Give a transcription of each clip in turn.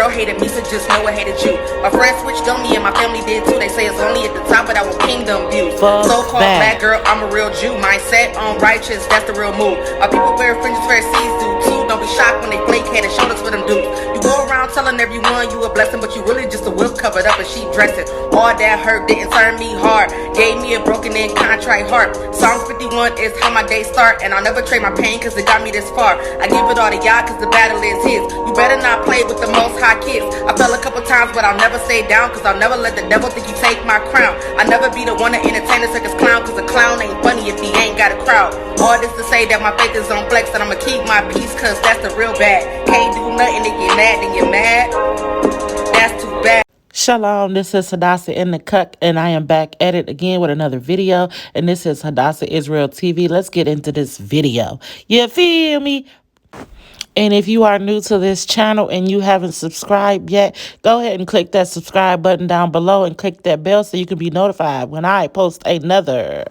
world hated me, so just know I hated you. My friends switched on me and my family did too. They say it's only at the top, but I want kingdom views. So-called black girl, I'm a real Jew. Mindset on righteous, that's the real move. My people wear fringes, Pharisees do too. Don't be shocked when they flake head and shoulders for them dudes. You go around telling everyone you a blessing, but you really just a wolf covered up in sheep dressing. All that hurt didn't turn me hard, gave me a broken and contrite heart. Psalms 51 is how my day start, and I'll never trade my pain cause it got me this far. I give it all to y'all cause the battle is his. You better not play with the most high kids. I fell a couple times but I'll never stay down, cause I'll never let the devil think you take my crown. I'll never be the one to entertain a circus clown, cause a clown ain't funny if he ain't got a crowd. All this to say that my faith is on flex, and I'ma keep my peace cause that's the real bad. Can't do nothing if you're mad, then you're mad. That's too bad. Shalom, this is Hadassah in the Cuck, and I am back at it again with another video, and this is Hadassah Israel TV. Let's get into this video. You feel me? And if you are new to this channel and you haven't subscribed yet, go ahead and click that subscribe button down below and click that bell so you can be notified when I post another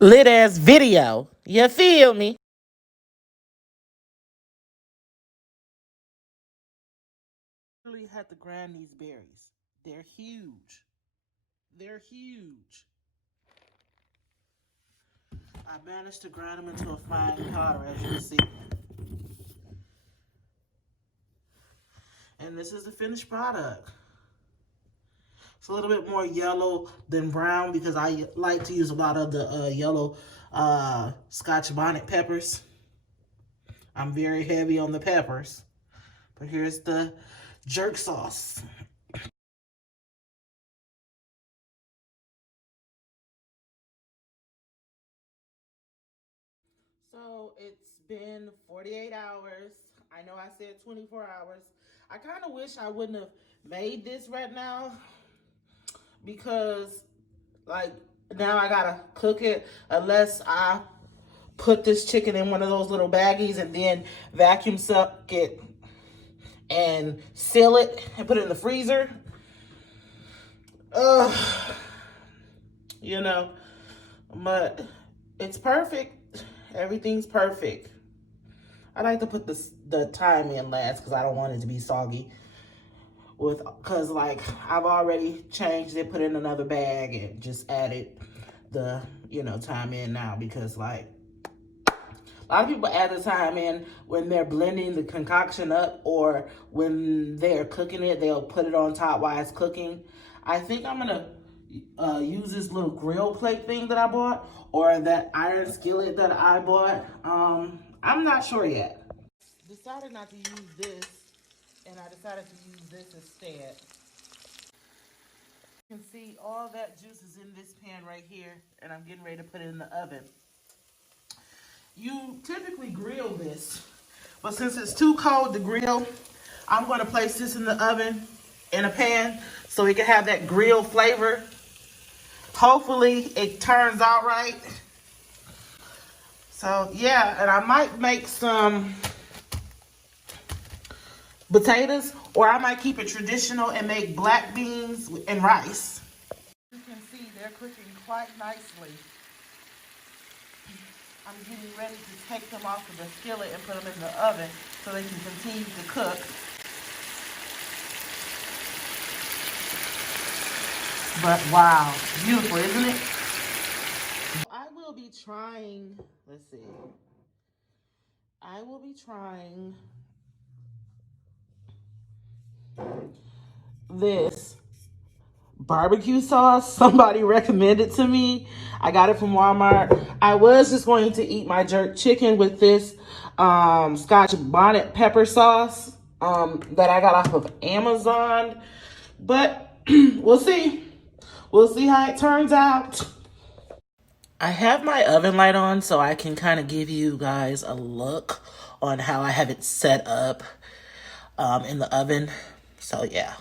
lit-ass video. You feel me? I really had to grind these berries. They're huge. They're huge. I managed to grind them into a fine powder, as you can see. And this is the finished product. It's a little bit more yellow than brown because I like to use a lot of the yellow Scotch bonnet peppers. I'm very heavy on the peppers. But here's the jerk sauce. So it's been 48 hours. I know I said 24 hours. I kind of wish I wouldn't have made this right now because, like, now I gotta cook it unless I put this chicken in one of those little baggies and then vacuum suck it and seal it and put it in the freezer. You know, but it's perfect. Everything's perfect. I like to put the thyme in last because I don't want it to be soggy. Because like I've already changed it, put in another bag and just added the thyme in now because like a lot of people add the thyme in when they're blending the concoction up or when they're cooking it, they'll put it on top while it's cooking. I think I'm gonna use this little grill plate thing that I bought or that iron skillet that I bought. I'm not sure yet. Decided not to use this, and I decided to use this instead. You can see all that juice is in this pan right here, and I'm getting ready to put it in the oven. You typically grill this, but since it's too cold to grill, I'm going to place this in the oven in a pan so it can have that grill flavor. Hopefully it turns out right. So yeah, and I might make some potatoes, or I might keep it traditional and make black beans and rice. You can see they're cooking quite nicely. I'm getting ready to take them off of the skillet and put them in the oven so they can continue to cook. But wow, beautiful, isn't it? I will be trying, let's see. I will be trying this barbecue sauce. Somebody recommended to me. I got it from Walmart. I was just going to eat my jerk chicken with this Scotch bonnet pepper sauce that I got off of Amazon. But we'll see. We'll see how it turns out. I have my oven light on so I can kind of give you guys a look on how I have it set up in the oven. So yeah.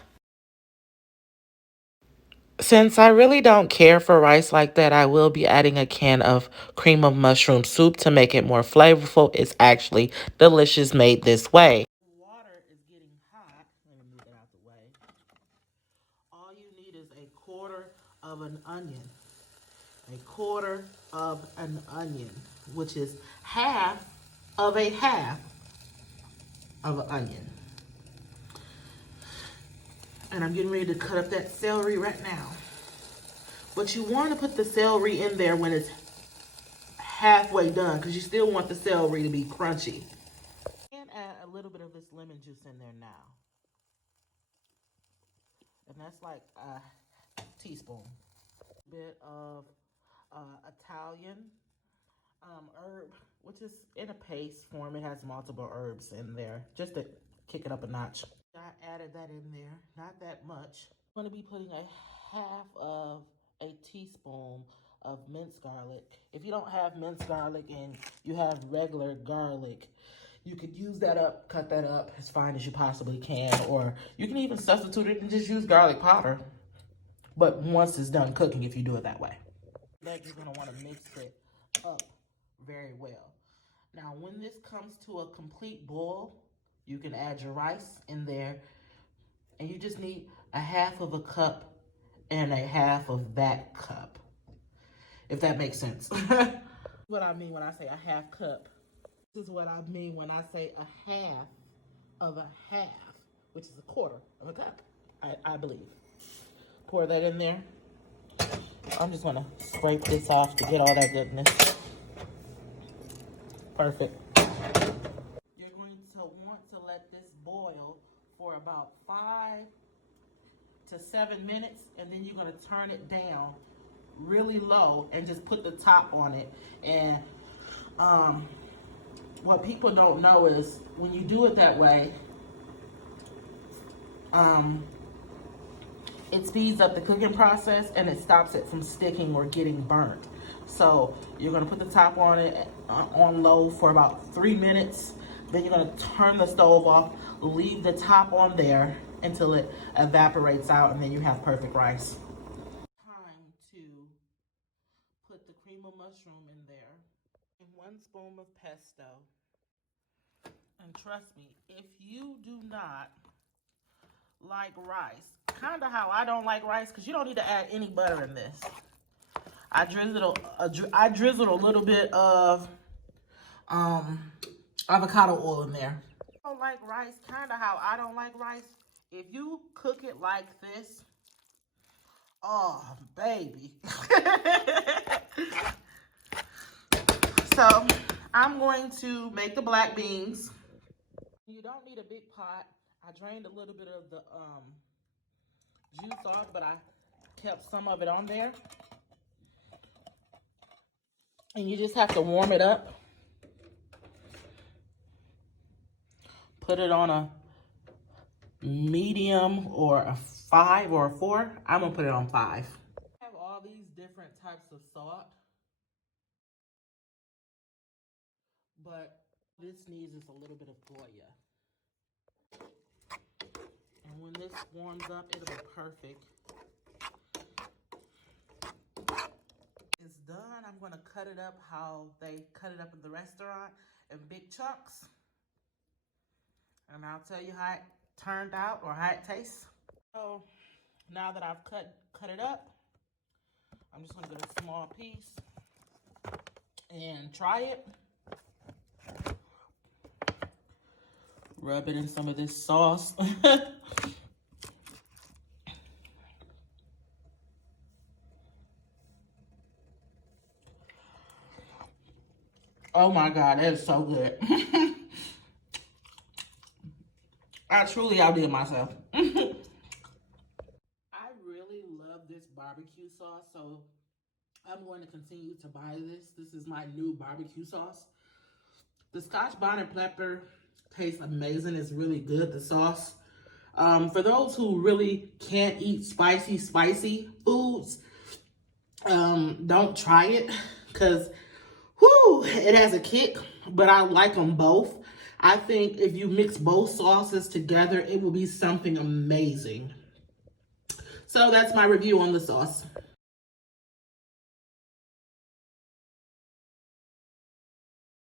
Since I really don't care for rice like that, I will be adding a can of cream of mushroom soup to make it more flavorful. It's actually delicious made this way. Water is getting hot. Let me move it out the way. All you need is a quarter of an onion. A quarter of an onion, which is half of an onion. And I'm getting ready to cut up that celery right now. But you want to put the celery in there when it's halfway done, because you still want the celery to be crunchy. And add a little bit of this lemon juice in there now. And that's like a teaspoon. A bit of Italian herb, which is in a paste form. It has multiple herbs in there, just to kick it up a notch. I added that in there, not that much. I'm going to be putting a half of a teaspoon of minced garlic. If you don't have minced garlic and you have regular garlic, you could use that up, cut that up as fine as you possibly can, or you can even substitute it and just use garlic powder. But once it's done cooking, if you do it that way. That you're gonna wanna mix it up very well. Now, when this comes to a complete boil, you can add your rice in there, and you just need a half of a cup and a half of that cup, if that makes sense. What I mean when I say a half cup. This is what I mean when I say a half of a half, which is a quarter of a cup, I believe. Pour that in there. I'm just gonna scrape this off to get all that goodness. Perfect. You're going to want to let this boil for about 5 to 7 minutes, and then you're gonna turn it down really low and just put the top on it. And what people don't know is when you do it that way, it speeds up the cooking process and it stops it from sticking or getting burnt. So you're gonna put the top on it on low for about 3 minutes. Then you're gonna turn the stove off, leave the top on there until it evaporates out, and then you have perfect rice. Time to put the cream of mushroom in there and 1 spoon of pesto. And trust me, if you do not like rice, kind of how I don't like rice, because you don't need to add any butter in this. I drizzled a little bit of avocado oil in there. I don't like rice, kind of how I don't like rice. If you cook it like this, oh, baby. So I'm going to make the black beans. You don't need a big pot. I drained a little bit of the juice off, but I kept some of it on there. And you just have to warm it up. Put it on a medium or a 5 or a 4. I'm gonna put it on 5. I have all these different types of salt, but this needs is a little bit of Goya. And when this warms up, it'll be perfect. It's done. I'm gonna cut it up how they cut it up in the restaurant in big chunks. And I'll tell you how it turned out or how it tastes. So now that I've cut it up, I'm just gonna get a small piece and try it. Rub it in some of this sauce. Oh my God, that is so good. I truly outdid myself. I really love this barbecue sauce, so I'm going to continue to buy this. This is my new barbecue sauce. The Scotch bonnet pepper tastes amazing. It's really good, the sauce. For those who really can't eat spicy foods, don't try it, because it has a kick, but I like them both. I think if you mix both sauces together, it will be something amazing. So that's my review on the sauce.